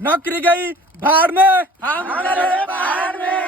नौकरी गई भाड़ में, हम चले पहाड़ में।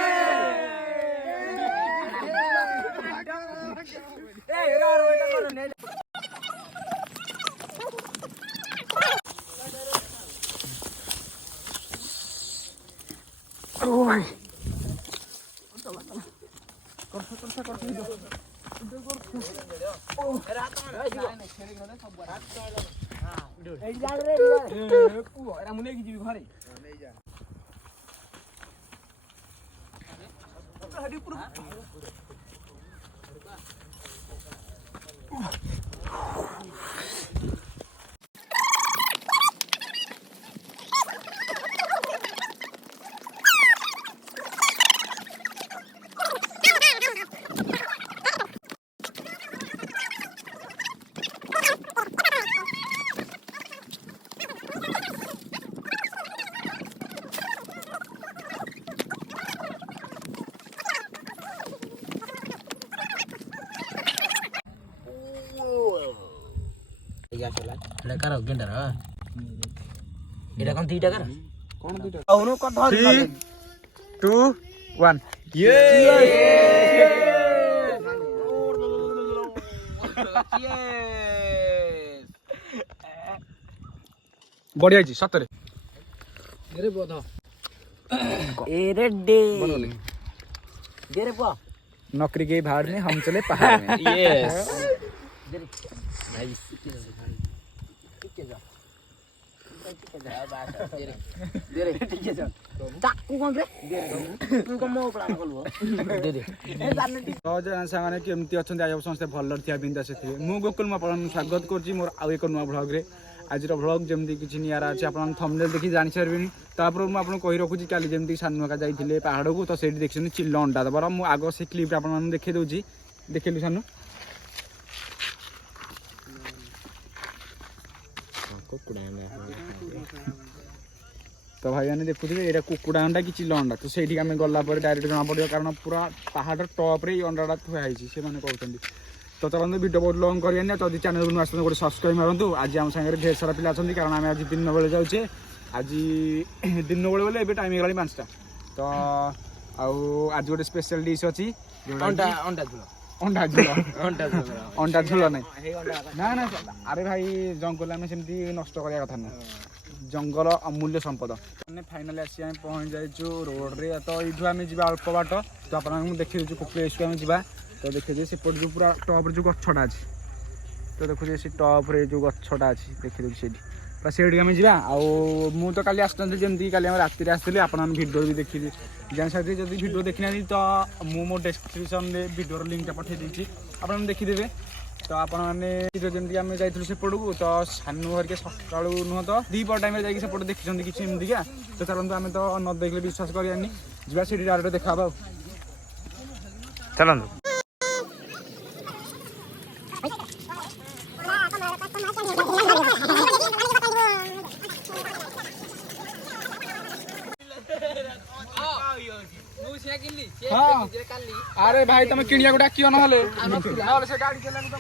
बढ़िया सतरे नौकरी के भाड़ में हम चले पहाड़ में। यस सामने केमती अच्छा समस्ते भल थिया बिंदा से मु गोकुल मैं स्वागत कर मोर आउ एक नुआ ब्लॉग रे आज ब्लॉग जमी किसी निरा अच्छे आप थंबनेल देखी जानी सारे तापर मुझे कही रखुची काली जमी सानुका जाइए पहाड़ को तो सीट देखते चिल्ल अंडा दबार मुझे आग से क्लिप आप देखे दूसरी देखिलु सानू तो भाई मैंने देखुए ये कुकुड़ा अंडा कि चिल्ल अंडा तो सही आम गला डायरेक्ट जना पड़ो कारण पूरा पहाड़ टॉप रे अंडाटा थुआई से मैंने कहते तो चलते वीडियो बहुत लंग करें तो चैनल को आसते गोटे सब्सक्राइब मारतु आज आम सागर ढेर सारा पिला अच्छा कारण आम आज दिन बेले जाऊे आज दिन बेले बोले ये टाइम होगा 5टा तो आज गोटे स्पेशल डिश अच्छी अंडा झोल ना ना अरे भाई जंगल आम सेमती नष्ट करवा कथा ना जंगल अमूल्य संपद मैंने फाइनाली आसी पहुँच जाइए रोड रे तो ये आम जा अल्प बाट तो आप देखी प्लेस को आम जा तो देखिए सेपट जो पूरा टॉप जो गछटा अच्छी तो देखिए से टॉप रे जो गछटा अच्छी देखिए से पूरा से आम जा मु तो काली आसती जमी काली राति आसती आप भिडियो भी देखी जान साथी जब भिडियो देखना तो मो डिस्क्रिप्शन में भिडियो लिंकटा पठे देती आप देखीदे तो आपने जमी आम जाइए सेपट को तो सानू हरिके सका नुह तो दीपर टाइम जापट देखी किसी एमतीका तो चलते आम तो न देखले विश्वास करानी जा से डायरेक्ट देखा चलते हाँ अरे भाई तुम किणिया को डाकियो ना से गाड़ी चला तो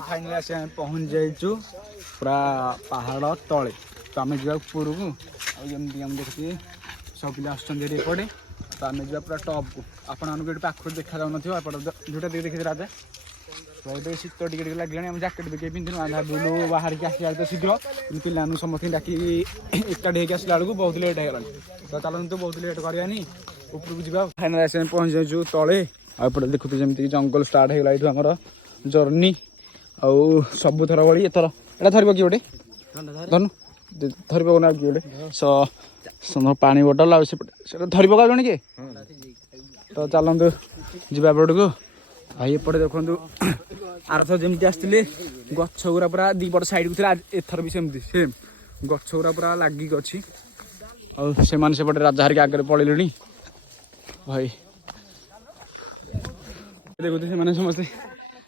फाइनली आस पहुँच जाइचु पूरा पहाड़ तले तो आम जा ऊपर को आमती आम देखिए सब पिला आसपटे तो आम जा पूरा टॉप को आपको पाख देखा जाऊन जोटा देखिए राजा तो शीत टिके लगे आम जैकेट भी पिंधु भाविलु बाहर की आसा तो शीघ्र पिला समस्त डाक एकाठी होकर आसला बेलू बहुत लेट हो तो चलते बहुत लेट करानी ऊपर को फाइनाल आस पहुँच जाइए तले आपटे देखुते जमी जंगल स्टार्ट होगा ये आमर जर्नी आउ सबु थर भाई एथर एटा धरब कि गोटे धनु धरब ना कि गोटे पानी बोतल आ धर पका जन किए तो चलतु जा को भाई एपटे देखु आरथर जमी आसते गछ गुरा पूरा दीपट साइड को एथर भी सेमती सेम गछ गुरा पूरा लगिक अच्छी आने राजा हरिक आगे पड़े भाई देखते से समस्ते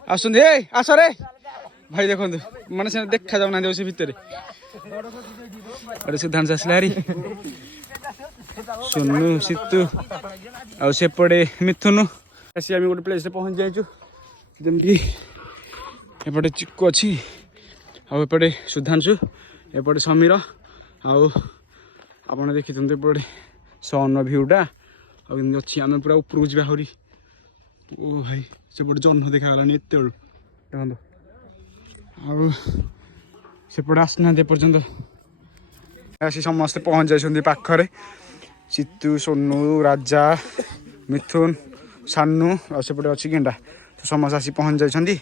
आस रे भाई देखो मैंने से देखा जाऊना से भितर सिद्धांत आसला हारी सोनू सीतू आउे मिथुन आसी आम गोटे प्लेस पहुँच जाइଛୁ जमीक एपटे चिक्कू अच्छी आउपटे सुधांशु एपटे समीर आपड़ देखी एपटे सन भ्यूटा आम अच्छी आम पूरा उपरକୁ ଯିବା ଆହୁରି ओ भाई सेपटे जह्न देखागलानी एत बेलू देखो आउ सेपटे आसना एपर्यंत आसी समस्ते पहुँच जाइए पाखरे चित्तू सोनू राजा मिथुन सानू आ सेपटे अच्छी गेंडा तो समस्त आसी पहुँच जाइए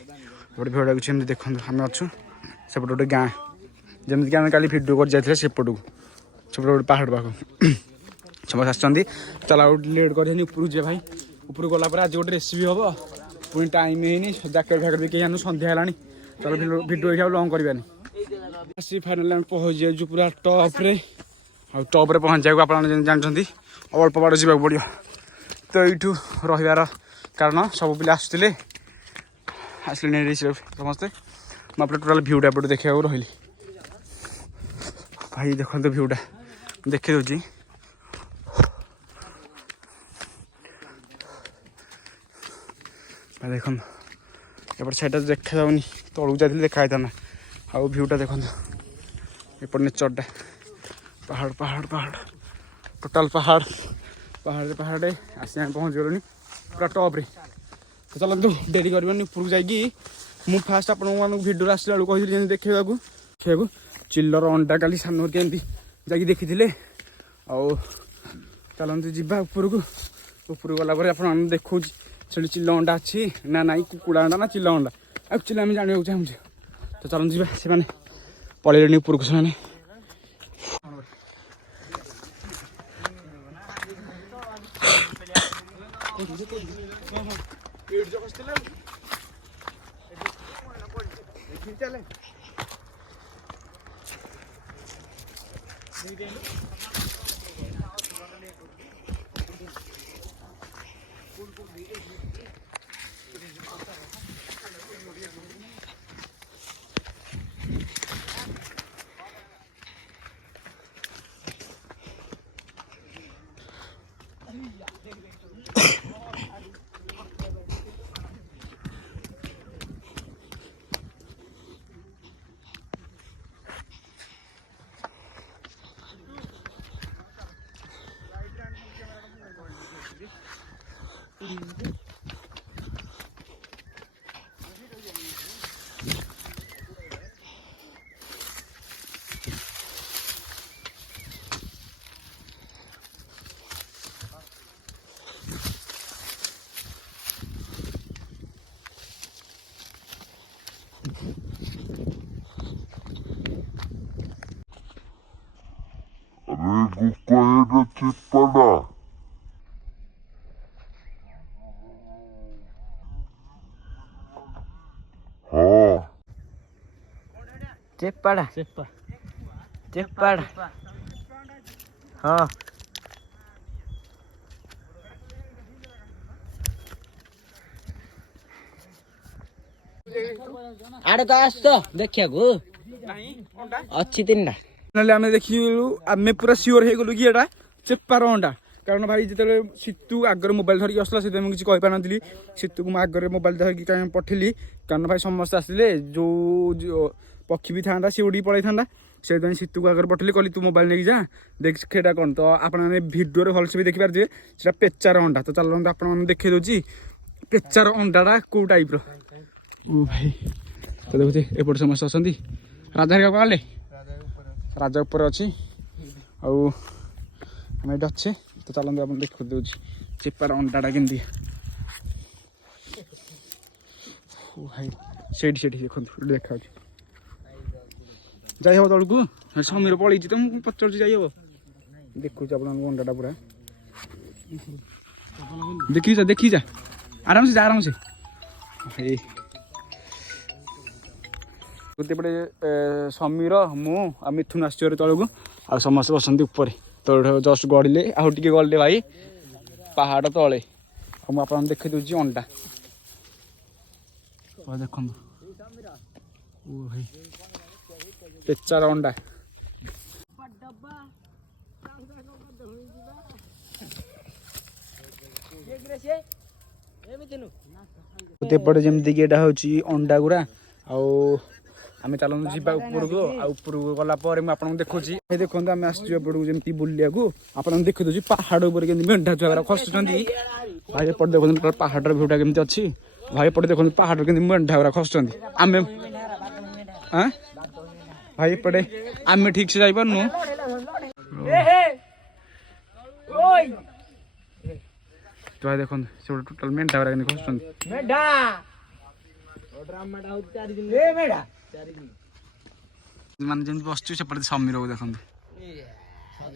गोटे भिड़ गुच्छे देखो आम अच्छु सेपटे गोटे गाँ जमीक आम काली भिडियो कर जाइए सेपटू सेपटे गोटे पहाड़ पाख समस्त आसछन्ति चल लेट कर उपरକୁ जे भाई उपरକୁ गला आज गोटे रेसिपी हम पुणी टाइम है जैकेट फैकेट भी कहीं सन्ध्या है चलो भिडियो ये लंग करवानी आसी फाइनाली आम पहुँच जाइए पूरा टप्रे टप्रे पहुँच जाए आप जानते अल्प बाट जावाक पड़ो तो यू रहीबार कारण सब पिला आसुले आसले समस्ते मुझे टोटाल भ्यूटा एपटे देखा रही भाई देखो भ्यूटा देखी दूसरी देख एपट साइड देखा जाऊनी तलू जाती देखा था आउ भ्यूटा देखो एपट नेचरटा पहाड़ पहाड़ पहाड़ टोटाल पहाड़ पहाड़ पहाड़ आसी आम पहुँच गलुनी पूरा टप्रे तो चलतु डेरी करनी उपरକୁ जाइए मु फास्ट आप भिडियो आसला बेलू कही देखा चिल्लर अंडा काली सान केमती जा देखी चलतु जावा उपरକୁ गला आप देखा से चिल्ल अंडा अच्छी ना नाई कुकुड़ा अंडा ना चिल्ल अंडा एक्चुअली आम जानवा चाहूँ तो चलते जावा से पलैले उपरକୁ से Gusto chipada. हाँ चेप्पाड़ा चेप्पाड़ा हाँ आड़े तो आस तो देखिया को अच्छी तीन ना आम देखी आम पूरा सियोर हो गलु कि एटा चेपार अंडा कारण भाई जिते सीतु आगर मोबाइल धरिक आसला से मुझे कही पार नी सीतु को आगर मोबाइल धरिक पठेली कारण भाई समस्त आसले जो पक्षी भी था सी उड़ी पड़े था से सीतु को आगर पठेली कहली तू मोबाइल नहीं जा देख खेटा कौन तो आपने भिडियो भलसे भी देखिपारे से पेचार अंडा तो चलते आप देखे दूसरी पेचार अंडाटा कौ टाइप ओ भाई तो देखुचे एपटे समस्त अच्छा राजा हेरिका कहले राजा ऊपर अच्छी आम ये अच्छे तो चलते आप देख दूसरी चेपार अंडाटा केमती भाई से देखो देखा जाई हम तौक समीर पलि तो मुझे पचार जाइए देखु आप अंडाटा पूरा देखी जा आराम से भाई गोटेपटे समीर मु आ मिथुन आसर तौक आ समस्त बसती उपर तो जस्ट गड़े आउ टे गले भाई पहाड़ तले आप देखी दूसरी अंडा देख भाई पेचार अंडा ଏପଟେ ଯେମିତିକି ଏଇଟା ହେଉଛି ଅଣ୍ଡା ଗୁଡ଼ା ଆଉ ଆମେ ଚାଲନ୍ତୁ ଯିବା ଉପରକୁ ଆଉ ଉପରକୁ ଗଲା ପରେ ମୁଁ ଆପଣଙ୍କୁ ଦେଖୁଛି। ଭାଇ ଦେଖନ୍ତୁ ଆମେ ଆସିଛୁ ଏପଟକୁ ଯେମିତି ବୁଲିବାକୁ ଆପଣଙ୍କୁ ଦେଖିଦେଉଛି ପାହାଡ଼ ଉପରେ କେମିତି ମେଣ୍ଢା ଛୁଆ ଖସୁଛନ୍ତି। ଭାଇ ଏପଟେ ଦେଖନ୍ତୁ ପାହାଡ଼ର ଭିଉଟା କେମିତି ଅଛି। ଭାଇ ଏପଟେ ଦେଖନ୍ତୁ ପାହାଡ଼ରେ କେମିତି ମେଣ୍ଢା ଗୁଡ଼ା ଖସୁଛନ୍ତି। ଆମେ ଭାଇ ଏପଟେ ଆମେ ଠିକ ସେ ଯାଇପାରୁନୁ। ତ ଭାଇ ଦେଖନ୍ତୁ ସେପଟେ ଟୋଟାଲ ମେଣ୍ଢା ଗୁଡ଼ା କେମିତି ଖସୁଛନ୍ତି। ମାନେ ଯେମିତି ବସିଛୁ ସେପଟେ ସମୀରକୁ ଦେଖନ୍ତୁ।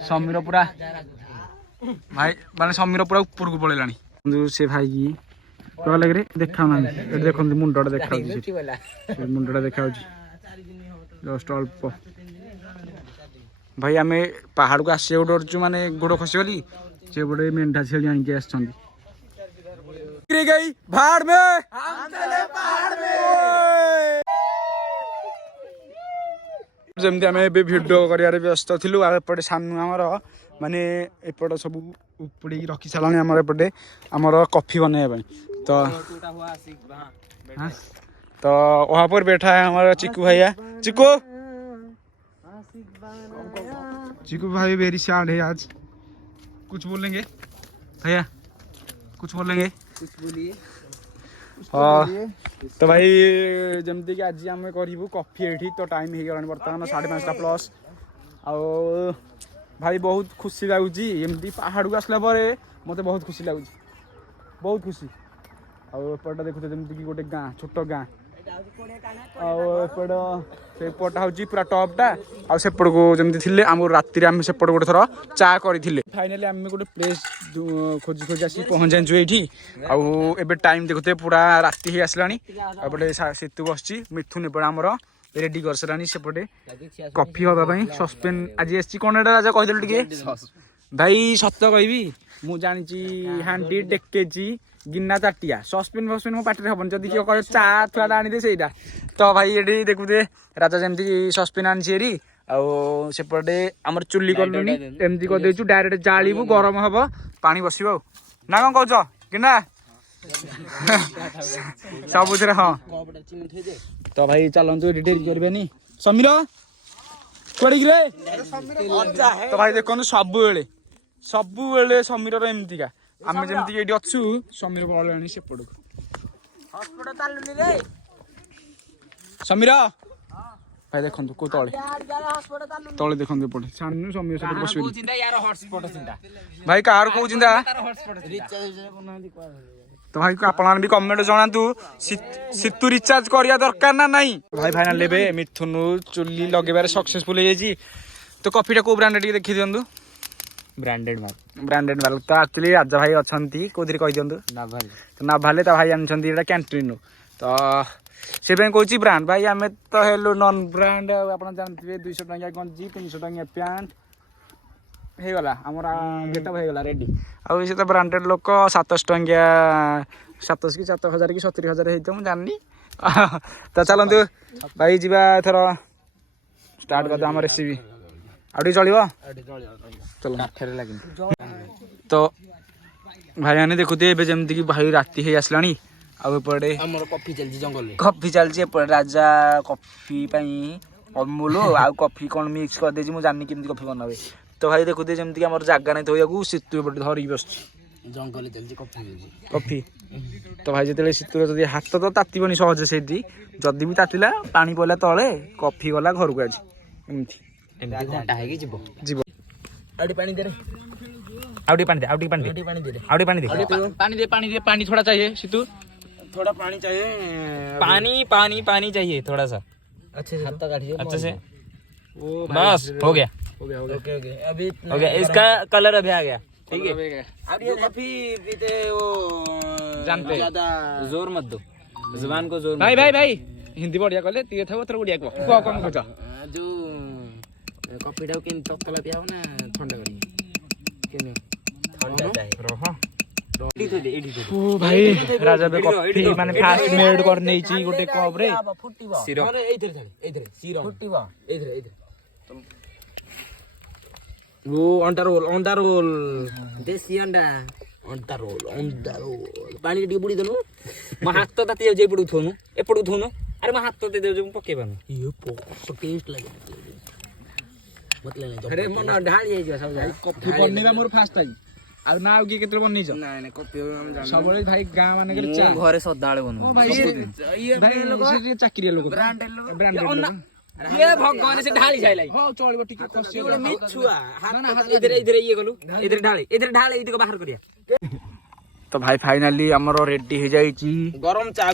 ସମୀର ପୁରା ଭାଇ ମାନେ ସମୀର ପୁରା ଉପରକୁ ପଳେଇଲାଣି। କିନ୍ତୁ ସେ ଭାଇକି କଣ ଲାଗେ ଦେଖାଉନାହାନ୍ତି। ଏଠି ଦେଖନ୍ତୁ ମୁଣ୍ଡଟା ଦେଖାଉଛି ସେ ମୁଣ୍ଡଟା ଦେଖାଉଛି ଜଷ୍ଟ ଅଳ୍ପ। ଭାଇ ଆମେ ପାହାଡ଼କୁ ଆସିବାକୁ ଡରୁଛୁ ମାନେ ଗୋଡ଼ ଖସି ଗଲି ସେ ଗୋଟେ ମେଣ୍ଢା ଛେଳି ଆଣିକି ଆସିଛନ୍ତି। ଯେମିତି ଆମେ ଏବେ ଭିଡ଼ିଓ କରିବାରେ ବ୍ୟସ୍ତ ଥିଲୁ ଆଉ ଏପଟେ ସାମ୍ନା ଆମର ମାନେ ଏପଟ ସବୁ ଉପୁଡ଼ିକି ରଖି ସାରିଲାଣି ଆମର ଏପଟେ ଆମର କଫି ବନେଇବା ପାଇଁ। तो वहाँ पर बैठा है हमारा चिकू भैया। चिकू भाई वेरी सैड है आज। कुछ बोलेंगे भैया? कुछ बोलेंगे? कुछ बोलिए। तो भाई जमती कि आज आम करूँ कफी ये तो टाइम हो गला बर्तमान 5:30 प्लस आ भाई बहुत खुशी लगुच एमती पहाड़ को आसला मत बहुत खुशी लगुच बहुत खुशी। आउट देखुते जमती कि गोटे गाँ छोट गाँ आउट हूँ पूरा टपटा आउट को जमी थे आम राति आम सेपट गोटे थर चा करें। फाइनाली आम गोटे प्लेस खोजी खोजी आस पहुँच जाइए ये आउ टाइम देखुते पूरा राति ही आसला एपटे सेतु बस मिथुन एपटे आमर रेडी कर सारा सेपटे कफी हाँपाई सस्पेन आज आसी कौन राजा कहीदेलु टे भाई सत कहि मु जानी हांडी डेकेची गिना ताटिया सस्पेन फस्पेन मो पाटे हम जदि किए कहे चा थुआटा आनी दे सहीटा तो भाई ये देखुते राजा जमी सस्पेन आनी सेपटे आमर चुली कलुनी एमती करदेचु डायरेक्ट जालू गरम हम पानी बस ना कौन कौच कि सबुथ हाँ। तो भाई चलतु ये डेरी करें समीर कड़े तो भाई देखो सबुले समीर एमतीका आम जमी ये अच्छु समीर पड़ा सेपट समीर भाई देखो को तले तले देखो एपटे सामने समीर से बस भाई कार कौ चिंता तो भाई आप भी कमेंट जनातु सीतु रिचार्ज करिया दरकार ना नहीं भाई फाइनल लेबे मिथुन चुली लगेबार सक्सेसफुल हो जाई। तो कॉफीटा को ब्रांडेड देखि दियंतु ब्रांडेड माल तो एक्चुअली राजा भाई अच्छी कौन कही दिंतु नाभाले तो भाई आनी कैंटीन तो से कौच ब्रांड भाई आम तो हेलु नन ब्रांड आप जानते 200 टंकिया गंजी 300 टंकिया पैंट होगला आमर गेटअप होगला रेडी आउ से तो ब्रांडेड लोक 700 टंकिया 700 कि 7,000 कि 70,000 हो जानी तो चलतु भाई जीवा थर स्टार्ट कर आम रेसिपी आउट चलो चलो तो भाई मैंने देखुते जमती कि भाई राति है आसला आउे कफी चलती राजा कफी अमूल आउ कफी कौन मिक्स कर दे जानी केमती कफी बनावे। तो भाई देखुते जमती आम जगह नहीं थोड़ा सीतु धरिकी बस जंगल चलती कफी तो भाई जो सीतु हाथ तो तातीबनी सहज से जदि भी तातिला पानी पड़ा तले कफी गला घर को आज पानी थोड़ा चाहिए सीतू थोड़ा पानी चाहिए पानी चाहिए थोड़ा सा अच्छे से अच्छे से बस हो गया ओके अभी हो गया इसका कलर अभी आ गया ठीक है। अब ये कॉफी पीते वो जानते ज्यादा जोर मत दो जुबान को जोर भाई भाई भाई हिंदी बढ़िया कहले तीए था उतर बढ़िया को कौन कहछ जो कॉफी टाउ किन तकला पियाव ना ठंडा करी केने ठंडा चाहिए रह ओ भाई राजा बे कॉफी माने फास्ट मेड कर नै छी गोटे कप रे सिरप अरे एथरे सिरप फुटिबा एथरे वो अंडा रोल देसी अंडा अंडा रोल पानी टी बुड़ी देनु म हाथ तो ताती जाई पडु थोनु ए पडु थोनु अरे म हाथ तो दे दे पके बानु ये पोक टेस्ट लागे मतलब अरे मन ढाली जाई सब जाई कॉफी बनेबा मोर फास्ट टाइम आ ना आउ की केते बन्नीछ ना ना कॉफी हम जान सबले भाई गां माने के चा घरे सदाळे बनू ओ भाई ये भाई लोग चाकरी लोग ब्रांडेड ये भगवान से ढाली जाइलाई हो चलबो ठीक खसी गोले मिछुआ हाथ इधर ये गलु इधर ढाले इधर बाहर करिया तो भाई फाइनली हमरो रेडी हो जाई छी गरम चा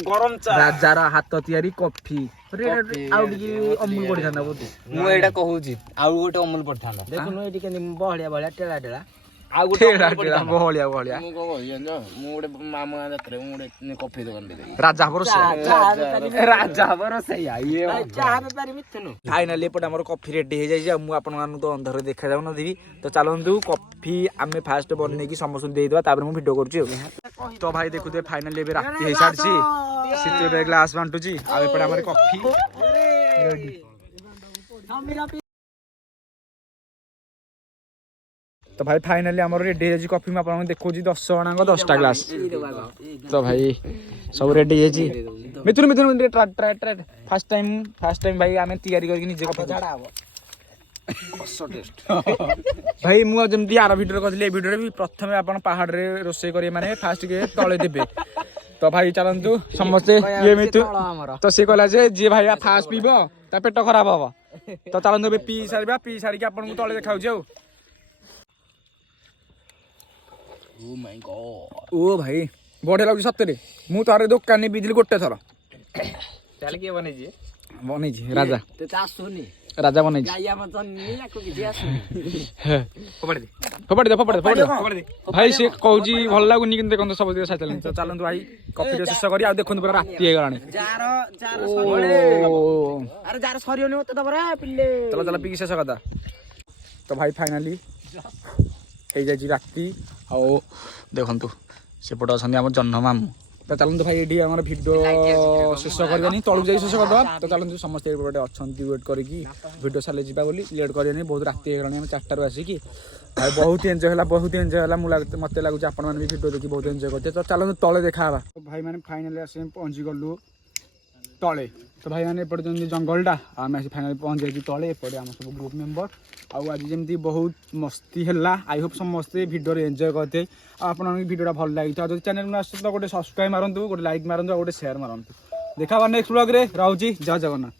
राजार हाथ तैयारी कॉफी आउ डी अमूल पड़ी थाना बोती मु एटा कहूची आउ गोटे अमूल पड़थाना देखुनु एटी केनी बहलिया टेला आउ गोटे बहलिया मु को भइया न मु गोटे मामा जात्रे मु गोटे कॉफी दुकान दे राजा भरोसा ये चाहा बेपारी मिथुनु फाइनली एपटे हमर कॉफी रेडी हो जाई मु आपन मानु तो अंधर देखा जाउ न दिबी तो चलंतु कॉफी आमे फास्ट बनै की समस्त दे देबा तापर मु वीडियो करछु तो भाई देखु दे फाइनली बे राती हे साडसी सिते बे ग्लास बांटू छी आ एपटे हमर कॉफी रेडी तो भाई फाइनली हमर रेडी है जी कॉफी में आपन देखो जी 10 जणा 10टा ग्लास तो भाई सब रेडी है जी मिथुन ट्राई फर्स्ट टाइम भाई आमे तैयारी करके निजे कॉफी झाड़ा हबो कसो टेस्ट भाई मु जेमती आर वीडियो करथले वीडियो रे भी प्रथमे आपन पहाड़ रे रोसे करी माने फास्ट के तळे देबे तो भाई चलंतु समस्त ये मिथु तो से कहला जे जे भाई फास्ट पीबो ता पेट खराब हबो तो चलंतु बे पी सारी के आपन को तळे देखाउ जाऊ ओ माय गॉड ओ भाई बढ़िया लागु सत्तरे मु तारे दुकान ने बिजली गोटे थर चल के बनै छी राजा ते आसुनी राजा बनै छी गाया म जन्नी याको कि आसुनी फोपड़ दे भाई से कहूजी भल लागुनी किंतु देखन सब दिवस साचलन तो चलंतु भाई कॉफी शेष करी आ देखन पूरा राती हे गलानी जार सरियोनी अरे जार सरियोनी मते दबरा पिल्ले चल पी शेष कदा तो भाई फाइनली हे जाई राती आ देखंतु सेपट अछन हम जन्म मामू तो चलते भाई ये आम भिडियो शेष करदेनी तलू जाई शेष करदे तो चलते समस्त अच्छा वेट करके भिडियो सारे जावा बोली लेट करदेनी बहुत राति होगा 4टार आसिकी भाई बहुत एंजय है मत लगुच आप भिडियो देखिए बहुत एंजय करते तो चलते तले देखा भाई मैंने फाइनाली आस पहुँची गलु तले तो भाई मैंने एपटे जंगलटा आम आसी फाइनाली पहुँच जाइए तले एपटे आम सब ग्रुप मेंबर आज जमी बहुत मस्ती है आई होप समस्ते भिडियो एंजय करते आप भिडियो भल लगी जो चैनल में आस तो गोटे सब्सक्राइब मारतु गोटे लाइक मारतु गोटे शेयर मारतु देखा नेक्स्ट ब्लॉग रे रहूची जय जगन्नाथ।